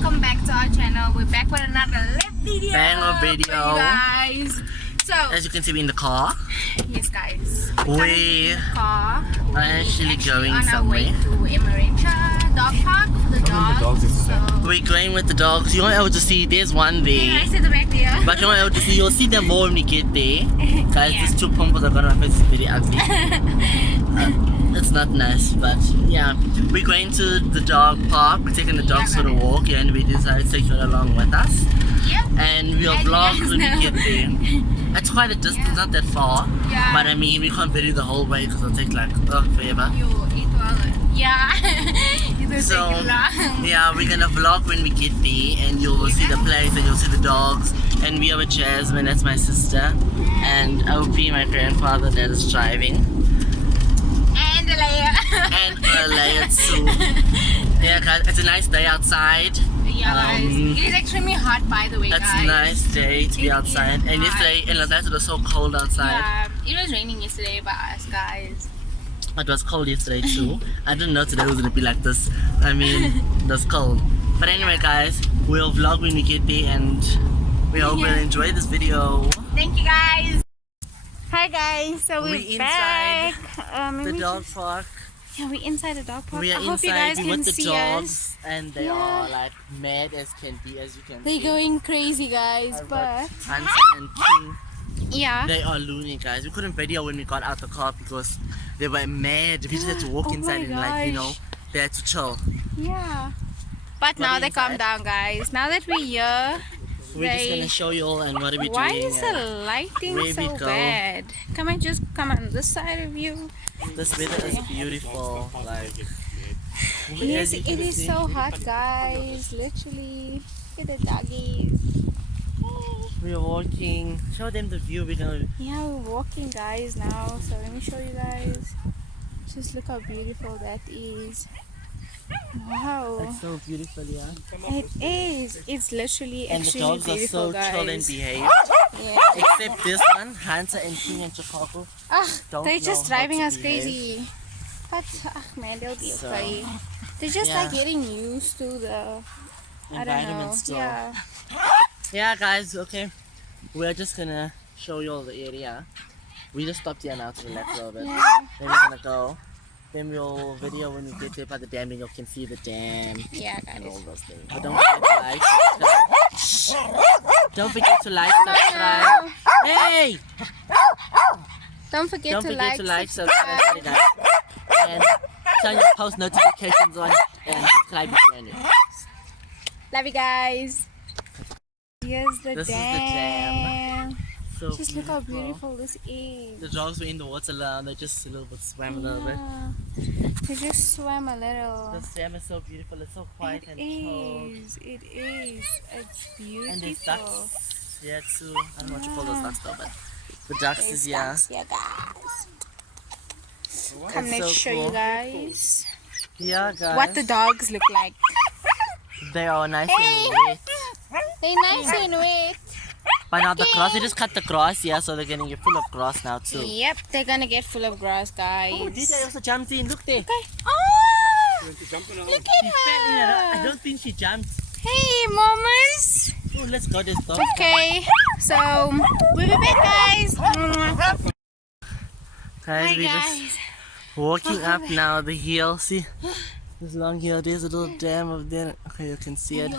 welcome back to our channel. We're back with another video. Banger video. For you guys. So, as you can see, we're in the car. yes, guys. We are actually going on our way somewhere. to Emirates dog park for the dogs. So, We're going with the dogs. You won't be able to see. There's one there. I said the back there. But you won't be able to see. You'll see them more when we get there. Guys, Yeah. these two pumpers are gonna face very ugly. It's not nice, but yeah. We're going to the dog park. We're taking the dogs for a walk, and we decided to take you along with us. Yep. And we'll And vlog you guys when we know. get there. It's quite a distance, not that far. Yeah. But I mean, we can't video the whole way because it'll take like forever. Yeah. It will So take long. yeah, we're gonna vlog when we get there, and you'll see the place, and you'll see the dogs. And we have a Jasmine, that's my sister, and OP, my grandfather, that is driving. And the layer. And Alaya too. Yeah, guys, it's a nice day outside. Yeah, guys. It is extremely hot, by the way, It's guys. a nice day to be It outside. is And hot. yesterday in Las it was so cold outside. Yeah, it was raining yesterday by us, guys. It was cold yesterday too. I didn't know today was gonna be like this. I mean, it was cold. But anyway, guys, we'll vlog when we get there, and we hope you'll enjoy this video. Thank you, guys. Hi, guys. So we're We back. The dog park. Yeah, we're inside the dog park. We are I hope you guys inside can with the see dogs, us. and they Yeah. are like mad as can be, as you can They're see. going crazy, guys. I've But got Hansa and King. yeah. They are loony, guys. We couldn't video when we got out the car because they were mad. We just had to walk Oh inside my and, like, you know, gosh. they had to chill. Yeah. But What now are they you calm inside? down, guys. Now that we're here, We're just They- gonna show you all and what are we why doing. is the lighting where we so go. bad? Can I just come on this side of you? This weather is beautiful. Like, Yes, as you it can is see. so hot, guys. Literally. Look at the doggies. We're walking. Show them the view. We're gonna. Yeah, we're walking, guys, now. So let me show you guys. Just look how beautiful that is. Wow. It's so beautiful, yeah. It is. It's literally And the extremely dogs are beautiful, so chill and guys. behaved. Yeah. Except this one, Hansa and King in Chicago. Don't They're know just how driving to us behave. crazy. But, man, they'll be So, okay. They're just yeah. like getting used to the, I don't know. Environment still. Yeah. Yeah, guys, okay. We're just gonna show you all the area. We just stopped here now to relax a little bit. Yeah. Then we're gonna go. Then we'll video when we get there by the dam, and you can see the dam Yeah, and all guys. those things. But don't forget to like, subscribe. Don't forget to like, subscribe. Hey! Don't forget Don't to forget to like, subscribe. subscribe, guys. And turn your post notifications on and subscribe if you're new. Love you guys. Here's the This is the dam. dam. So Just look how beautiful this is. The dogs were in the water now, they just a little bit swam a little bit. Yeah. They just swam a little. The dam is so beautiful, it's so quiet It and chill. is. It is. It's beautiful. And there's ducks here too. I don't know what you call those ducks though, but the ducks There's is yeah. ducks here, guys. Come, It's let's so show cool. you guys Yeah, guys. what the dogs look like. They are nice Hey. and wet. They're nice and wet. But now the grass, they just cut the grass, yeah, so they're gonna get full of grass now too. Yep, they're gonna get full of grass, guys. Oh, this guy also jumped in. Look there. Okay. Oh! Look She at fell in. I her. don't think she jumped. Hey, mamas. Oh, let's go. There's dogs. Okay, so we'll be back, guys. Guys, Hi, we just guys. walking up now the hill. See, this long hill. There's a little dam over there. Okay, you can see it.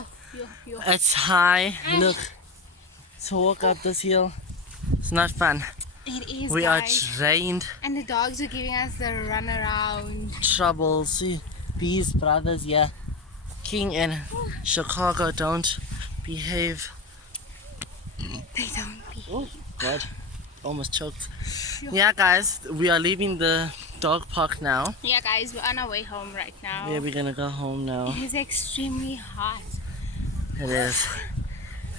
It's high. Look, to walk up this hill, it's not fun. It is, We are guys. trained. And the dogs are giving us the run around. Trouble. See, these brothers, yeah, King and Chicago don't behave. They don't be. Oh God, almost choked. Yeah, guys, we are leaving the dog park now. Yeah, guys, we're on our way home right now. Yeah, we're gonna go home now. It is extremely hot. It is.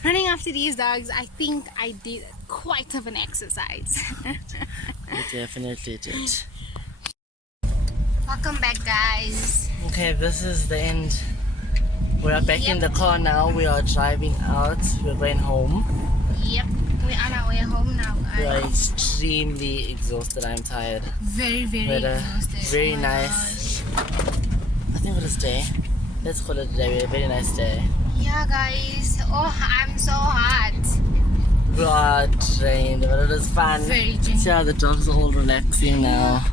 Running after these dogs, I think I did quite of an exercise. We definitely did. Welcome back, guys. Okay, this is the end. We are back in the car now. We are driving out. We're going home. Yep, we're on our way home now, We are guys. extremely exhausted. I'm tired. Very, very We had a exhausted. very Oh my nice, I think it was day. Let's call it a day. We had a very nice day. Yeah, guys. Oh, I'm so hot. We are trained, but it is fun. Very trained. See how the dogs are all relaxing now.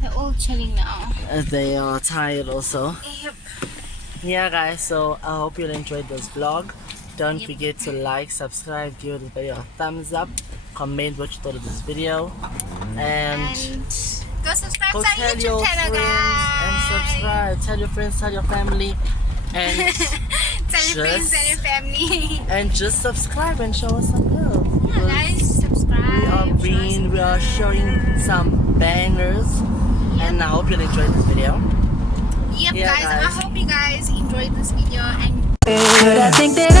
They're all chilling now. As they are tired also. Yep. Yeah guys, so I hope you enjoyed this vlog. Don't Yep. forget to like, subscribe, give this video a thumbs up, comment what you thought of this video, and go subscribe go to our tell YouTube your channel, friends and guys. subscribe. Tell your friends, tell your family, and Tell your friends and your family. and just subscribe and show us some love. Yeah, guys, subscribe. We are showing some bangers, and I hope you enjoyed this video. Yep, Yeah, guys, guys. I hope you guys enjoyed this video and But I think that